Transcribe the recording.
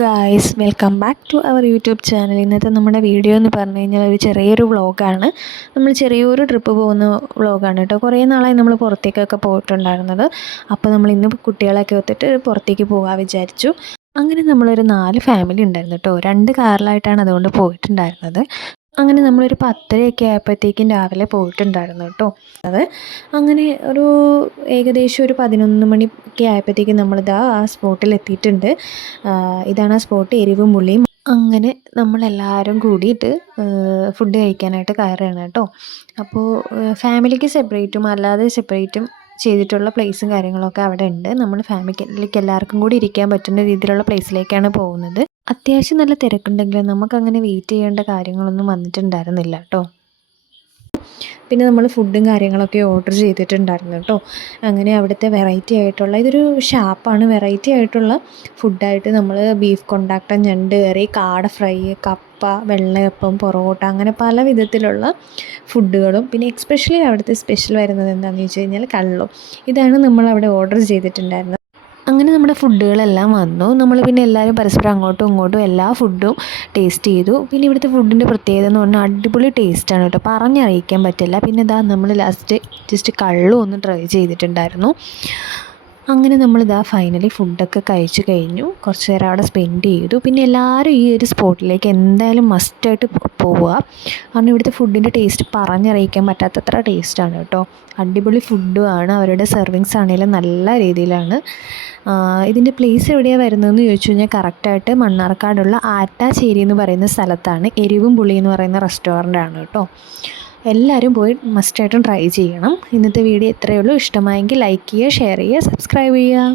Guys, welcome back to our YouTube channel. ഇന്നത്തെ നമ്മുടെ video എന്ന് പറഞ്ഞു കഴിഞ്ഞാൽ ഒരു ചെറിയൊരു വ്ളോഗാണ്. നമ്മൾ ചെറിയൊരു ട്രിപ്പ് പോകുന്ന വ്ളോഗാണ് കേട്ടോ. കുറേ നാളായി നമ്മൾ പുറത്തേക്കൊക്കെ പോയിട്ടുണ്ടായിരുന്നത്. അപ്പോൾ നമ്മൾ ഇന്ന് കുട്ടികളൊക്കെ ഒത്തിട്ട് പുറത്തേക്ക് പോകാൻ വിചാരിച്ചു. അങ്ങനെ നമ്മളൊരു 4 ഫാമിലി ഉണ്ടായിരുന്നു കേട്ടോ. 2 കാറിലായിട്ടാണ് അതുകൊണ്ട് പോയിട്ടുണ്ടായിരുന്നത്. അങ്ങനെ നമ്മളൊരു 10:30 ആയപ്പോഴത്തേക്കും രാവിലെ പോയിട്ടുണ്ടായിരുന്നു കേട്ടോ. അത് അങ്ങനെ ഒരു ഏകദേശം ഒരു 11 മണിയൊക്കെ ആയപ്പോഴത്തേക്കും നമ്മളിതാ ആ സ്പോട്ടിൽ എത്തിയിട്ടുണ്ട്. ഇതാണ് ആ സ്പോട്ട്, എരിവും പുളിയും. അങ്ങനെ നമ്മളെല്ലാവരും കൂടിയിട്ട് ഫുഡ് കഴിക്കാനായിട്ട് കയറുകയാണ് കേട്ടോ. അപ്പോൾ ഫാമിലിക്ക് സെപ്പറേറ്റും അല്ലാതെ സെപ്പറേറ്റും ചെയ്തിട്ടുള്ള പ്ലേസും കാര്യങ്ങളൊക്കെ അവിടെ ഉണ്ട്. നമ്മൾ ഫാമിലിക്ക് എല്ലാവർക്കും കൂടി ഇരിക്കാൻ പറ്റുന്ന രീതിയിലുള്ള പ്ലേസിലേക്കാണ് പോകുന്നത്. അത്യാവശ്യം നല്ല തിരക്കുണ്ടെങ്കിലും നമുക്കങ്ങനെ വെയിറ്റ് ചെയ്യേണ്ട കാര്യങ്ങളൊന്നും വന്നിട്ടുണ്ടായിരുന്നില്ല കേട്ടോ. പിന്നെ നമ്മൾ ഫുഡും കാര്യങ്ങളൊക്കെ ഓർഡർ ചെയ്തിട്ടുണ്ടായിരുന്നു കേട്ടോ. അങ്ങനെ അവിടുത്തെ വെറൈറ്റി ആയിട്ടുള്ള, ഇതൊരു ഷാപ്പാണ്, വെറൈറ്റി ആയിട്ടുള്ള ഫുഡായിട്ട് നമ്മൾ ബീഫ് കൊണ്ടാട്ടം, ഞണ്ട് കറി, കാട ഫ്രൈ, കപ്പ, വെള്ളയപ്പം, പൊറോട്ട, അങ്ങനെ പല വിധത്തിലുള്ള ഫുഡുകളും, പിന്നെ എക്സ്പെഷ്യലി അവിടുത്തെ സ്പെഷ്യൽ വരുന്നത് എന്താണെന്ന് വെച്ച് കഴിഞ്ഞാൽ കള്ളും. ഇതാണ് നമ്മളവിടെ ഓർഡർ ചെയ്തിട്ടുണ്ടായിരുന്നത്. അങ്ങനെ നമ്മുടെ ഫുഡുകളെല്ലാം വന്നു. നമ്മൾ പിന്നെ എല്ലാവരും പരസ്പരം അങ്ങോട്ടും ഇങ്ങോട്ടും എല്ലാ ഫുഡും ടേസ്റ്റ് ചെയ്തു. പിന്നെ ഇവിടുത്തെ ഫുഡിൻ്റെ പ്രത്യേകത എന്ന് പറഞ്ഞാൽ അടിപൊളി ടേസ്റ്റാണ് കേട്ടോ, പറഞ്ഞറിയിക്കാൻ പറ്റില്ല. പിന്നെ ഇതാ നമ്മൾ ലാസ്റ്റ് ജസ്റ്റ് കള്ളും ഒന്ന് ട്രൈ ചെയ്തിട്ടുണ്ടായിരുന്നു. അങ്ങനെ നമ്മളിതാ ഫൈനലി ഫുഡൊക്കെ കഴിച്ചു കഴിഞ്ഞു. കുറച്ച് നേരം അവിടെ സ്പെൻഡ് ചെയ്തു. പിന്നെ എല്ലാവരും ഈ ഒരു സ്പോട്ടിലേക്ക് എന്തായാലും മസ്റ്റായിട്ട് പോവുക. കാരണം ഇവിടുത്തെ ഫുഡിൻ്റെ ടേസ്റ്റ് പറഞ്ഞറിയിക്കാൻ പറ്റാത്തത്ര ടേസ്റ്റാണ് കേട്ടോ. അടിപൊളി ഫുഡുമാണ്. അവരുടെ സെർവിങ്സ് ആണെങ്കിലും നല്ല രീതിയിലാണ്. ഇതിൻ്റെ പ്ലേസ് എവിടെയാണ് വരുന്നതെന്ന് ചോദിച്ചു കഴിഞ്ഞാൽ കറക്റ്റായിട്ട് മണ്ണാർക്കാടുള്ള ആറ്റാശ്ശേരി എന്ന് പറയുന്ന സ്ഥലത്താണ്. എരിവും പുളി എന്ന് പറയുന്ന റെസ്റ്റോറൻ്റാണ് കേട്ടോ. എല്ലാവരും പോയി മസ്റ്റായിട്ടും ട്രൈ ചെയ്യണം. ഇന്നത്തെ വീഡിയോ ഇത്രയേ ഉള്ളൂ. ഇഷ്ടമായെങ്കിൽ ലൈക്ക് ചെയ്യുക, ഷെയർ ചെയ്യുക, സബ്സ്ക്രൈബ് ചെയ്യുക.